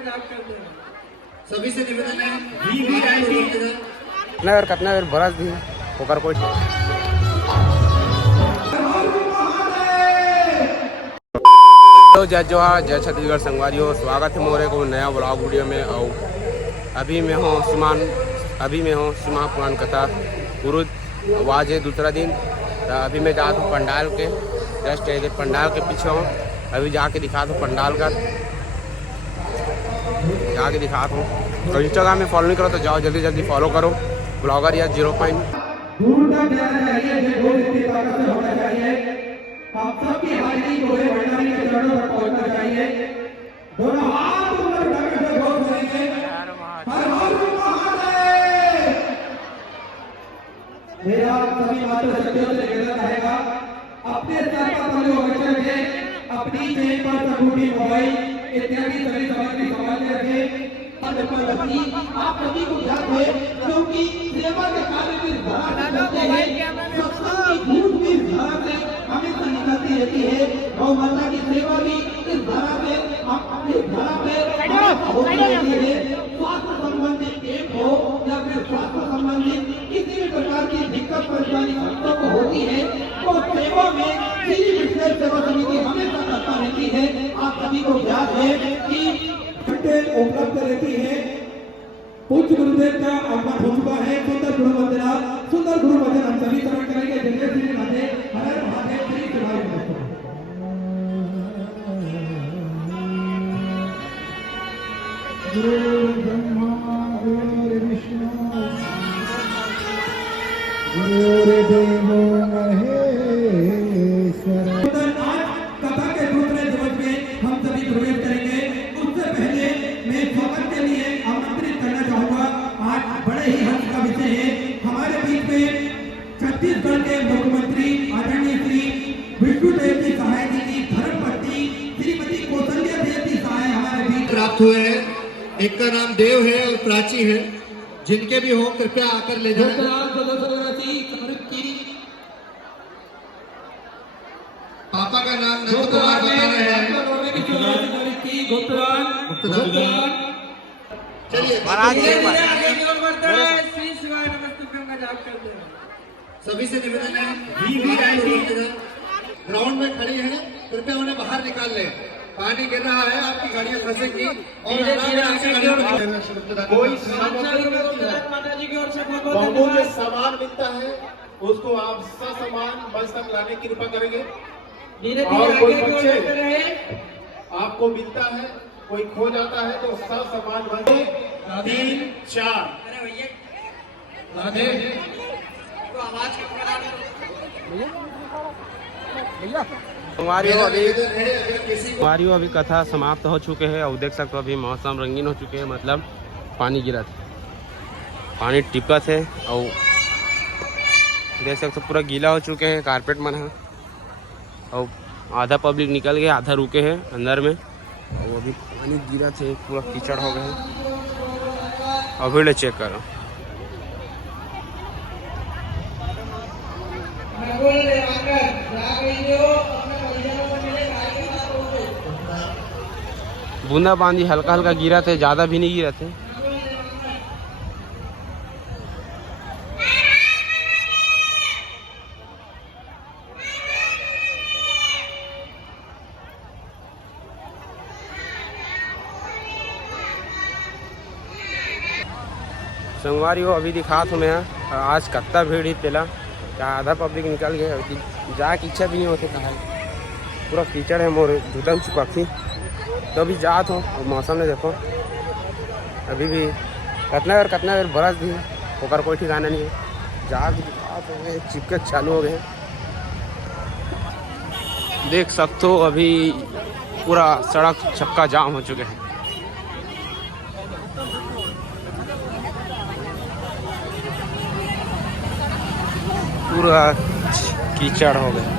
सभी से निवेदन है वीवीआईपी कितना देर बरस दी होकर कोई तो जय जोहार जय छत्तीसगढ़ संगवारियों, स्वागत है मोरे को नया ब्लॉग वीडियो में। और अभी मैं हूँ सीमा पुराण कथा गुरु आवाज़ है दूसरा दिन। तो अभी मैं जाता हूँ पंडाल के जस्ट पंडाल के पीछे हूँ। अभी जाके दिखाता हूँ पंडाल का, जाके दिखाता हूँ। तो इंस्टाग्राम में फॉलो नहीं करो तो जाओ जल्दी जल्दी फॉलो करो। ब्लॉगर या 0 दूर तक जाना चाहिए, जो इतनी ताकत से होना चाहिए। आप सबकी हाजिरी जो है भंडारी के चरणों तक पहुंचना चाहिए। दोनों हाथ ऊपर उठाकर बोल करेंगे हर हर महादेव। मेरा सभी माता शक्तियों से निवेदन रहेगा, अपने सर का तले होकर रखे, अपनी जेब पर अंगूठी मोबाइल इत्यादि सभी सामग्री संभाल के रखे। आप सभी को याद है क्योंकि सेवा के कार्य की धारा झूठ की धारा से हमेशा निकलती रहती है। गौ माता की सेवा भी इस धारा से अपनी धारा पे होती रहती है। स्वास्थ्य संबंधी कैंप हो या फिर स्वास्थ्य संबंधी किसी भी प्रकार की दिक्कत परेशानी भक्तों को होती है तो सेवा में श्री विशेष सेवा समिति हमेशा करता रहती है। आप सभी को याद है कि उपलब्ध रहती है। पूज्य गुरुदेव का आगमन हो चुका है। सुंदर गुरु वंदना, सुंदर गुरु वंदन हम सभी समझ करेंगे। जय श्री राधे, हर महादेव, श्री शिवाय नमः। गुरु ब्रह्मा गुरु विष्णु गुरुर्देवो महेश्वर। कथा के दूसरे दिवस में हम सभी प्रवेश करेंगे। उससे पहले मैं स्वागत के लिए आमंत्रित करना चाहूंगा। आज बड़े ही हर्ष का विषय है, हमारे बीच में छत्तीसगढ़ के मुख्यमंत्री आदरणीय श्री विष्णुदेव जी सहाय जी की धर्मपत्नी श्रीमती कौशल्या देव जी सहाय हमारे बीच प्राप्त हुए हैं। एक का नाम देव है और प्राची है, जिनके भी हो कृपया आकर ले जाएं। पापा का नाम नंद कुमार बता रहे हैं। चलिए श्री शिवाय नमस्तुभ्यं का जाप करते हैं। सभी से निवेदन है वीवीआईपी ग्राउंड में खड़ी है, कृपया उन्हें बाहर निकाल लें। पानी गिर रहा है, आपकी गाड़ियां फंसेंगी और कोई सामान मिलता है उसको आप ससामान बस तक लाने की कृपा करेंगे। और कोई बच्चे आपको मिलता है, कोई खो जाता है तो सब सामान बंदे 3 4 राधे हमारी अभी कथा समाप्त हो चुके हैं। और देख सकते हो अभी मौसम रंगीन हो चुके हैं, मतलब पानी गिरा था, पानी टिपका थे और देख सकते हो पूरा गीला हो चुके हैं, कारपेट मन है। और आधा पब्लिक निकल गया, आधा रुके हैं अंदर में। और अभी पानी गिरा थे, पूरा कीचड़ हो गए। अभी ले चेक करो, बूंदा बांदी हल्का हल्का गिरा थे, ज़्यादा भी नहीं गिरा थे। संगवारी हो अभी दिखा तो मैं आज कत्ता भीड़ ही पेला, आधा पब्लिक निकल गए। जाके इच्छा भी नहीं होती, कहा पूरा कीचड़ है, मोर जूता में चिपकी। तो अभी जात हूँ और मौसम ने देखो अभी भी कितना देर बरस दी होकर कोई ठिकाना नहीं है। जाके चिपके चालू हो गए, देख सकते हो अभी पूरा सड़क चक्का जाम हो चुके हैं। पूरा कीचड़ हो गया।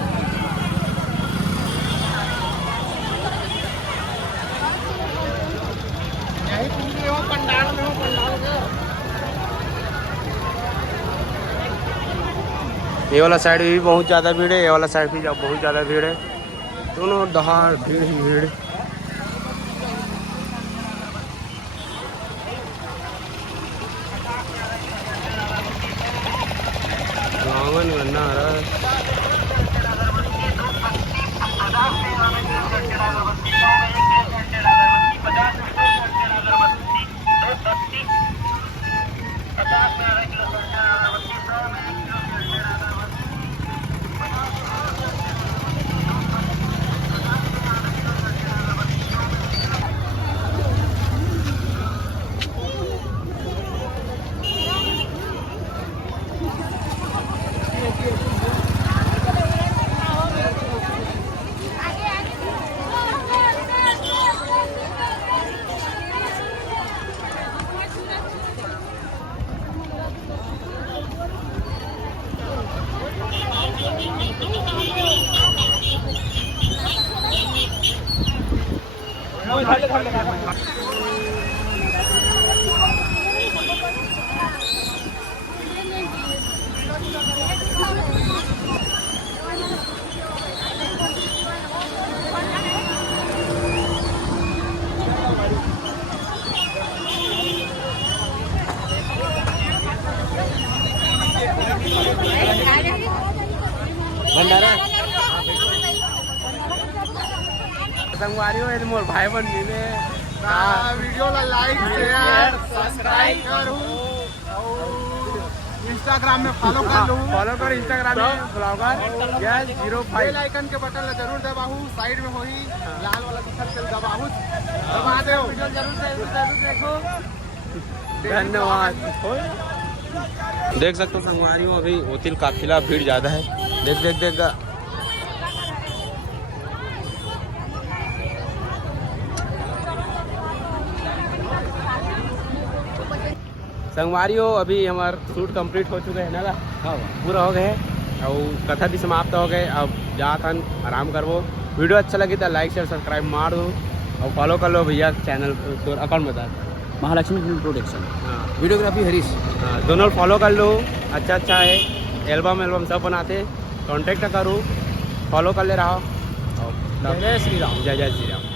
ये वाला साइड भी बहुत ज़्यादा भीड़ है, ये वाला साइड भी बहुत ज़्यादा भीड़ है। दोनों दहाड़ भीड़ ही भीड़। भंडारा संगवारी हो मोर भाई बहन मिले वीडियो ला लाइक शेयर सब्सक्राइब करू इंस्टाग्राम में फॉलो कर लूँ फॉलो कर इंस्टाग्राम में ब्लॉगर यस 05 बेल आइकन के बटन ला जरूर दबाहू साइड में होही लाल वाला दिखत चल दबाहू दबा दो वीडियो जरूर देखो धन्यवाद। देख सकते हो संगवारी हो अभी ओतिल काफिला भीड़ ज़्यादा है। देख संगवारी हो अभी हमार शूट कंप्लीट हो चुके हैं ना। हाँ पूरा हो गए और कथा भी समाप्त हो गए। अब जाथन आराम करवो। वीडियो अच्छा लगी तो लाइक शेयर सब्सक्राइब मार दो और फॉलो कर लो भैया चैनल तो अकाउंट बता महालक्ष्मी फिल्म प्रोडक्शन हाँ वीडियोग्राफी हरीश। हाँ दोनों फॉलो कर लो। अच्छा है एल्बम सब बनाते। कांटेक्ट करो फॉलो कर ले रहा। जय श्री राम। जय श्री राम।